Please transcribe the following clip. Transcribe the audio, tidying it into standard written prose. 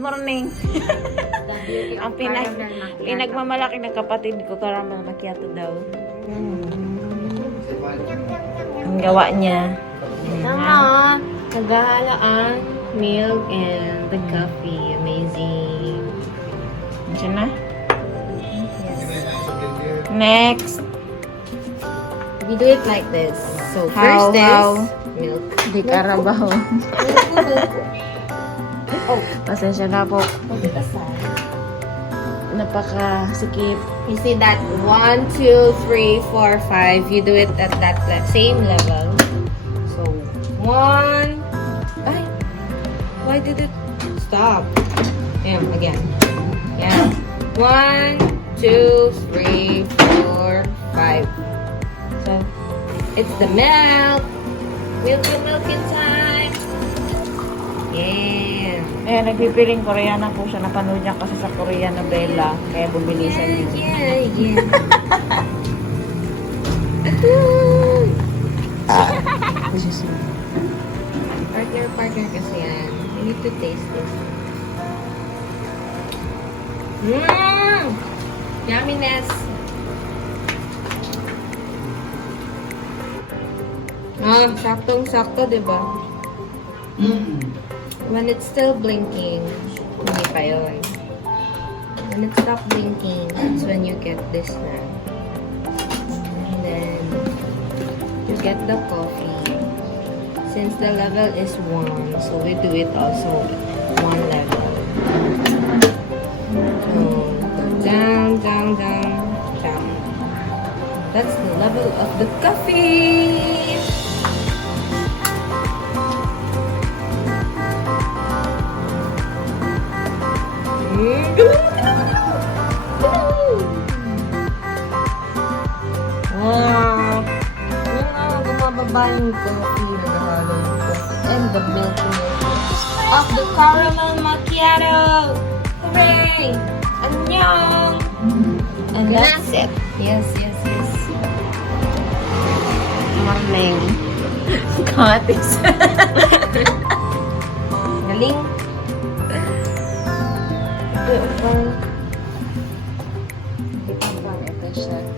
morning. Ang pinagmamalaki ng kapatid ko, caramel macchiato daw. Ang gawa niya. Tama. Naghahala ang milk and the coffee. Amazing. Diyan na. Next. We do it like this. So How? first is milk. Di karabaho. Oh, Pasensya na po. put it aside. Napakasikip. You see that 1, 2, 3, 4, 5. You do it at that same level. So 1. Ay, why did it stop? Yeah, again. Yeah. 1, 2, 3, 4, 5. So it's the milk. Milk inside. Yeah. Eh, nagpipiling Koreana po siya. Napanood niya kasi sa Korean novela. Kaya bubilisan niya. Yeah. Partner kasi yan. You need to taste this. Yumminess! Saktong-sakto, diba? When it's still blinking, hindi pa yun. When it stops blinking, that's when you get this na. And then, you get the coffee. Since the level is 1, so we do it also 1 level. So, go down. That's the level of the coffee! Wow! Bumababa yung coffee na nahalo yung coffee and the milk of the caramel macchiato! Hooray! Annyeong! And that's it. Yes. Morning. Katis. Galing. Ito pang efficient.